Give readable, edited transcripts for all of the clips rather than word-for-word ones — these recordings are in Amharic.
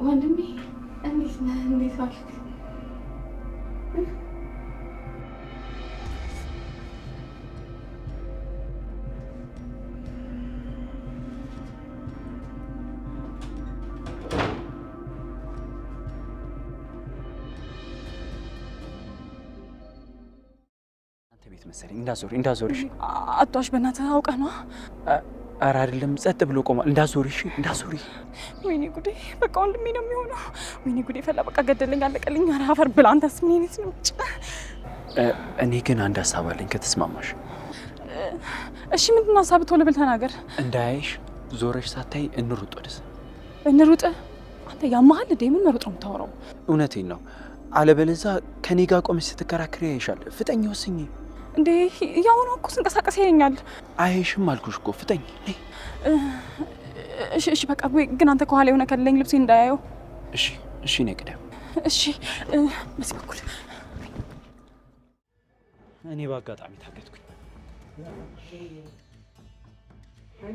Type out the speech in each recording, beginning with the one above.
ወንድሜ እንዴት ነህ? እንዴት ዋልክ? አንተ ቤት መሰለኝ። እንዳዞርሽ አቷሽ በእናትህ አውቀህ ነው? ኧረ አይደለም፣ ጸጥ ብሎ ቆሟል። እንዳዞርሽ ወይኔ ጉዴ! በቃ ወንድሜ ነው የሚሆነው። ወይኔ ጉዴ ፈላ። በቃ ገደለኝ፣ አለቀልኝ። ኧረ አፈር ብላ። አንተስ ምን አይነት ነው? እኔ ግን አንድ ሀሳብ አለኝ ከተስማማሽ። እሺ ምንድን ነው ሀሳብህ? ቶሎ ብል ተናገር። እንዳያይሽ ዞረሽ ሳታይ እንሩጥ ወደዛ። እንሩጥ? አንተ ያመሃል እንዴ? ምን መሩጥ ነው የምታወራው? እውነቴን ነው። አለበለዚያ ከኔ ጋር ቆመሽ ስትከራከሪ ያይሻል። ፍጠኝ፣ ወስኝ እንዴ! ያው ነው እኮ ስንቀሳቀስ ያየኛል። አይሽም አልኩሽ እኮ ፍጠኝ። እሺ በቃ ግን አንተ ከኋላ የሆነ ከሌለኝ ልብሴ እንዳያየው። እሺ ነይ ቅደም። እሺ በዚህ በኩል እኔ በአጋጣሚ ታገትኩኝ።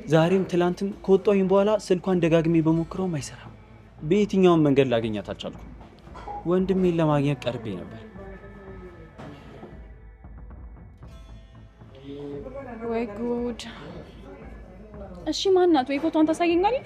ዛሬም ትላንትም ከወጣሁኝ በኋላ ስልኳን ደጋግሜ በሞክረውም አይሰራም። በየትኛውም መንገድ ላገኛት አልቻልኩም። ወንድሜን ለማግኘት ቀርቤ ነበር። ወይ ጉድ! እሺ ማናት? ወይ ፎቶን ታሳየኛለህ?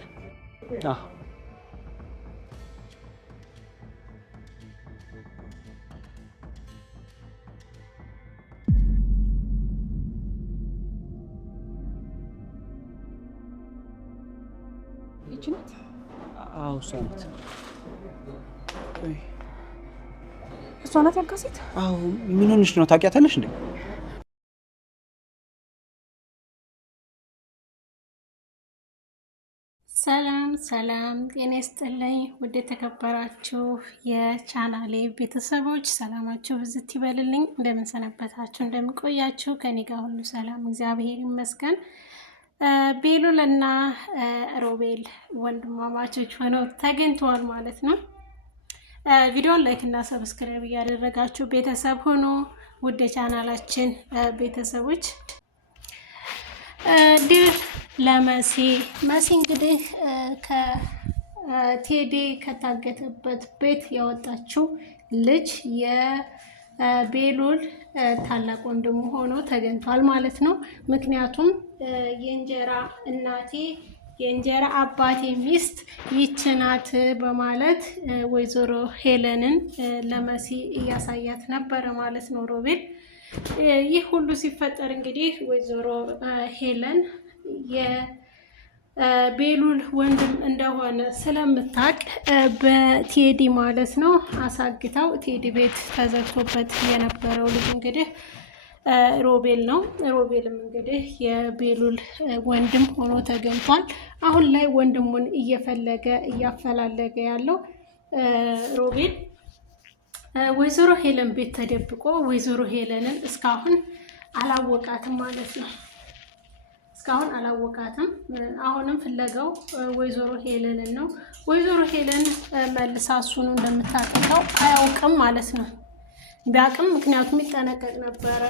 ይቺ ናት? አዎ እሷ ናት። እሷ ናት ያልካት ሴት? አዎ። ምን ሆነሽ ነው? ታውቂያታለሽ እንዴ? ሰላም ጤና ይስጥልኝ። ውድ የተከበራችሁ የቻናሌ ቤተሰቦች ሰላማችሁ ብዝት ይበልልኝ። እንደምን ሰነበታችሁ? እንደምን ቆያችሁ? ከኔ ጋር ሁሉ ሰላም እግዚአብሔር ይመስገን። ቤሉል እና ሮቤል ወንድማማቾች ሆነው ተገኝተዋል ማለት ነው። ቪዲዮን ላይክ እና ሰብስክራይብ እያደረጋችሁ ቤተሰብ ሆኖ ውድ የቻናላችን ቤተሰቦች ድል ለመሲ እንግዲህ ከቴዲ ከታገተበት ቤት ያወጣችው ልጅ የቤሉል ታላቅ ወንድሙ ሆኖ ተገኝቷል ማለት ነው። ምክንያቱም የእንጀራ እናቴ የእንጀራ አባቴ ሚስት ይች ናት በማለት ወይዘሮ ሄለንን ለመሲ እያሳያት ነበረ ማለት ነው ሮቤል። ይህ ሁሉ ሲፈጠር እንግዲህ ወይዘሮ ሄለን የቤሉል ወንድም እንደሆነ ስለምታውቅ በቴዲ ማለት ነው አሳግታው ቴዲ ቤት ተዘግቶበት የነበረው ልጅ እንግዲህ ሮቤል ነው። ሮቤልም እንግዲህ የቤሉል ወንድም ሆኖ ተገኝቷል። አሁን ላይ ወንድሙን እያፈላለገ ያለው ሮቤል ወይዘሮ ሄለን ቤት ተደብቆ ወይዘሮ ሄለንን እስካሁን አላወቃትም ማለት ነው። እስካሁን አላወቃትም። አሁንም ፍለጋው ወይዘሮ ሄለንን ነው። ወይዘሮ ሄለን መልሳ እሱን እንደምታጠቃው አያውቅም ማለት ነው። ቢያውቅም ምክንያቱም ይጠነቀቅ ነበረ።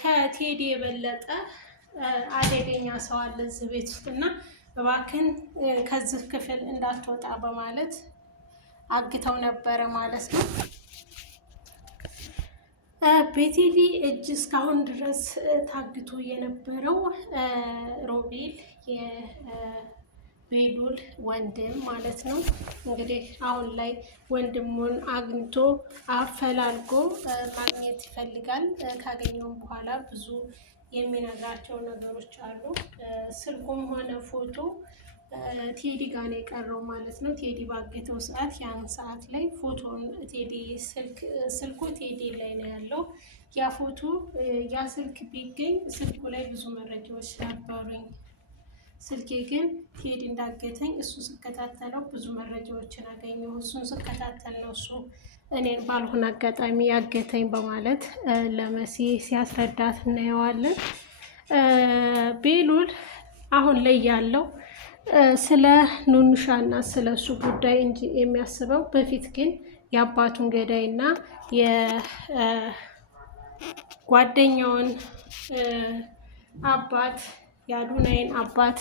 ከቴዲ የበለጠ አደገኛ ሰው አለ እዚህ ቤት ውስጥ እና እባክን ከዚህ ክፍል እንዳትወጣ በማለት አግተው ነበረ ማለት ነው። በቴዲ እጅ እስካሁን ድረስ ታግቶ የነበረው ሮቤል የቤሉል ወንድም ማለት ነው። እንግዲህ አሁን ላይ ወንድሙን አግኝቶ አፈላልጎ ማግኘት ይፈልጋል። ካገኘውም በኋላ ብዙ የሚነግራቸው ነገሮች አሉ። ስልኩም ሆነ ፎቶ ቴዲ ጋር ነው የቀረው ማለት ነው። ቴዲ ባገተው ሰዓት ያን ሰዓት ላይ ፎቶን ቴዲ ስልኩ ቴዲ ላይ ነው ያለው። ያ ፎቶ ያ ስልክ ቢገኝ ስልኩ ላይ ብዙ መረጃዎች ነበሩኝ። ስልኬ ግን ቴዲ እንዳገተኝ እሱ ስከታተለው ብዙ መረጃዎችን አገኘሁ። እሱን ስከታተል ነው እሱ እኔን ባልሆነ አጋጣሚ ያገተኝ በማለት ለመሲ ሲያስረዳት እናየዋለን። ቤሉል አሁን ላይ ያለው ስለ ኑኑሻና ስለሱ ጉዳይ እንጂ የሚያስበው በፊት ግን የአባቱን ገዳይና የጓደኛውን አባት የአዱናይን አባት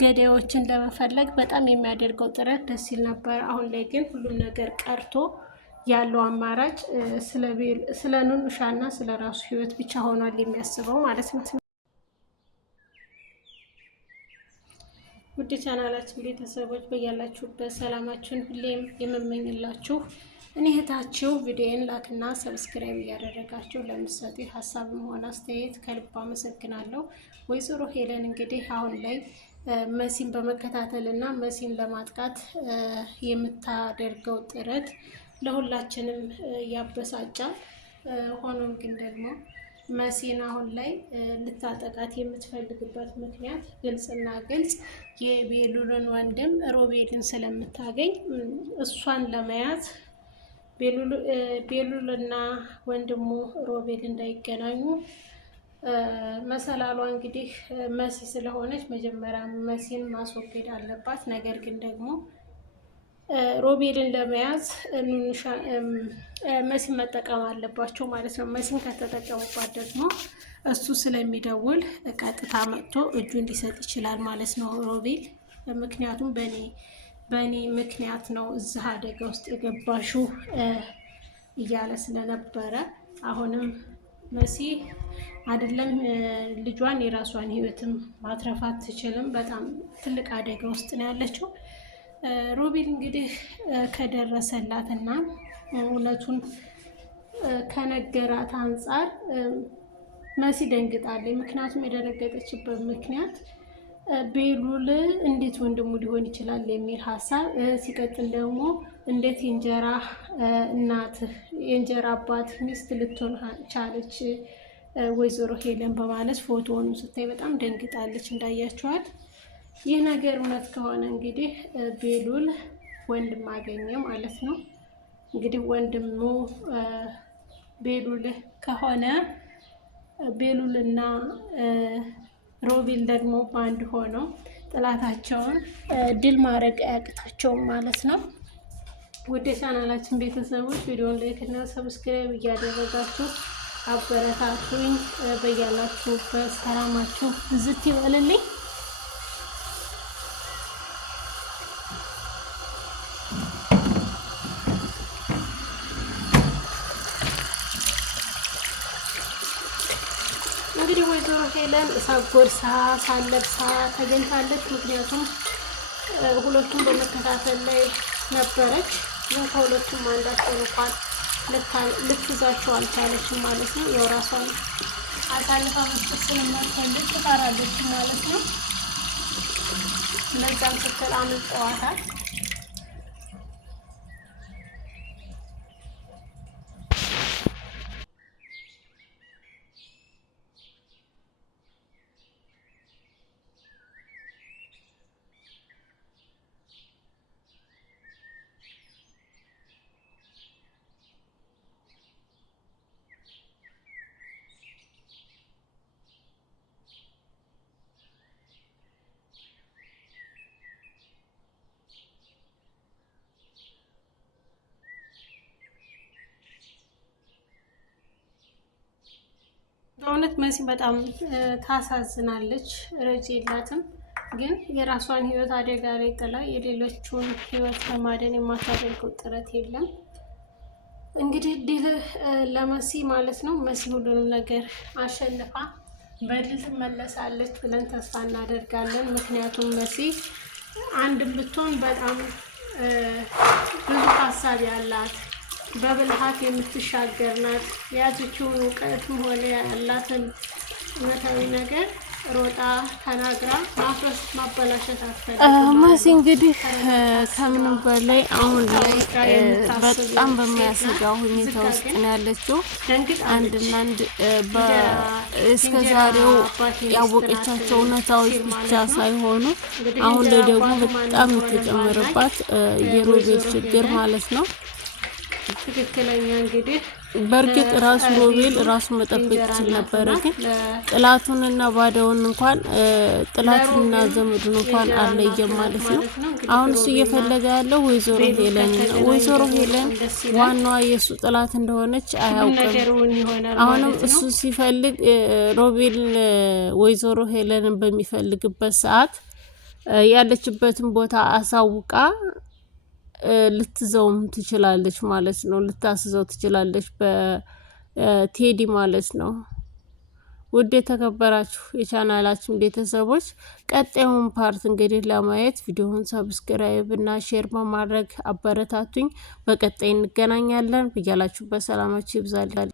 ገዳዮችን ለመፈለግ በጣም የሚያደርገው ጥረት ደስ ይል ነበር። አሁን ላይ ግን ሁሉም ነገር ቀርቶ ያለው አማራጭ ስለ ኑኑሻና ስለ ራሱ ህይወት ብቻ ሆኗል የሚያስበው ማለት ነው። ውድ ቻናላችን ቤተሰቦች በያላችሁበት ሰላማችሁን ሁሌም የምመኝላችሁ እኔ እህታችሁ ቪዲዮን ላይክና ሰብስክራይብ እያደረጋችሁ ለምትሰጡ ሀሳብም ሆነ አስተያየት ከልብ አመሰግናለሁ። ወይዘሮ ሄለን እንግዲህ አሁን ላይ መሲን በመከታተል እና መሲን ለማጥቃት የምታደርገው ጥረት ለሁላችንም ያበሳጫል። ሆኖም ግን ደግሞ መሲን አሁን ላይ ልታጠቃት የምትፈልግበት ምክንያት ግልጽና ግልጽ የቤሉልን ወንድም ሮቤልን ስለምታገኝ እሷን ለመያዝ ቤሉልና ወንድሙ ሮቤል እንዳይገናኙ መሰላሏ እንግዲህ መሲ ስለሆነች መጀመሪያ መሲን ማስወገድ አለባት። ነገር ግን ደግሞ ሮቤልን ለመያዝ መሲን መጠቀም አለባቸው ማለት ነው። መሲን ከተጠቀሙባት ደግሞ እሱ ስለሚደውል ቀጥታ መጥቶ እጁ እንዲሰጥ ይችላል ማለት ነው ሮቤል። ምክንያቱም በእኔ ምክንያት ነው እዚህ አደጋ ውስጥ የገባሽው እያለ ስለነበረ አሁንም መሲ አይደለም ልጇን የራሷን ህይወትም ማትረፍ አትችልም። በጣም ትልቅ አደጋ ውስጥ ነው ያለችው። ሮቤል እንግዲህ ከደረሰላትና እውነቱን ከነገራት አንጻር መሲ ደንግጣለች። ምክንያቱም የደነገጠችበት ምክንያት ቤሉል እንዴት ወንድሙ ሊሆን ይችላል የሚል ሀሳብ፣ ሲቀጥል ደግሞ እንዴት የእንጀራ እናት የእንጀራ አባት ሚስት ልትሆን ቻለች ወይዘሮ ሄለን በማለት ፎቶውን ስታይ በጣም ደንግጣለች እንዳያችኋት። ይህ ነገር እውነት ከሆነ እንግዲህ ቤሉል ወንድም አገኘ ማለት ነው። እንግዲህ ወንድሙ ቤሉል ከሆነ ቤሉልና ሮቤል ደግሞ በአንድ ሆነው ጥላታቸውን ድል ማድረግ አያቅታቸውም ማለት ነው። ውድ ቻናላችን ቤተሰቦች ቪዲዮን ላይክ እና ሰብስክራይብ እያደረጋችሁ አበረታቱኝ። በያላችሁበት ሰላማችሁ ብዝት ይበልልኝ። እንግዲህ ወይዘሮ ሄለን እሳት ጎርሳ ሳለብሳ ተገኝታለች። ምክንያቱም ሁለቱም በመከታተል ላይ ነበረች። ግን ከሁለቱም አንዳቸው እንኳን ልትይዛቸው አልቻለችም ማለት ነው። ያው ራሷን አሳልፋ መስጠት ስለማትፈልግ ትፈራለች ማለት ነው። እነዛም ስትል አምልጠዋታል። በእውነት መሲ በጣም ታሳዝናለች። ረጅ የላትም ግን የራሷን ህይወት አደጋ ላይ ጥላ የሌሎቹን ህይወት ለማደን የማታደርገው ጥረት የለም። እንግዲህ ድል ለመሲ ማለት ነው። መሲ ሁሉንም ነገር አሸንፋ በድል ትመለሳለች ብለን ተስፋ እናደርጋለን። ምክንያቱም መሲ አንድ ብትሆን በጣም ብዙ ሀሳብ ያላት በብልሃት የምትሻገር ናት። የያዘችውን እውቀትም ሆነ ያላትን እውነታዊ ነገር ሮጣ ተናግራ ማፍረስ ማበላሸት አትፈልግም። መሲ እንግዲህ ከምንም በላይ አሁን ላይ በጣም በሚያሰጋ ሁኔታ ውስጥ ነው ያለችው። አንድና አንድ እስከ ዛሬው ያወቀቻቸው እውነታዎች ብቻ ሳይሆኑ አሁን ላይ ደግሞ በጣም የተጨመረባት የሮቤል ችግር ማለት ነው። ትክክለኛ እንግዲህ በእርግጥ ራሱ ሮቤል ራሱ መጠበቅ ይችል ነበረ፣ ግን ጥላቱንና ባዳውን እንኳን ጥላቱንና ዘመዱን እንኳን አለየም ማለት ነው። አሁን እሱ እየፈለገ ያለው ወይዘሮ ሄለን ነው። ወይዘሮ ሄለን ዋናዋ የእሱ ጥላት እንደሆነች አያውቅም። አሁንም እሱ ሲፈልግ ሮቤል ወይዘሮ ሄለንን በሚፈልግበት ሰዓት ያለችበትን ቦታ አሳውቃ ልትዘውም ትችላለች ማለት ነው። ልታስዘው ትችላለች በቴዲ ማለት ነው። ውድ የተከበራችሁ የቻናላችን ቤተሰቦች ቀጣዩን ፓርት እንግዲህ ለማየት ቪዲዮውን ሰብስክራይብ እና ሼር በማድረግ አበረታቱኝ። በቀጣይ እንገናኛለን። ብያላችሁበት ሰላማችሁ ይብዛል።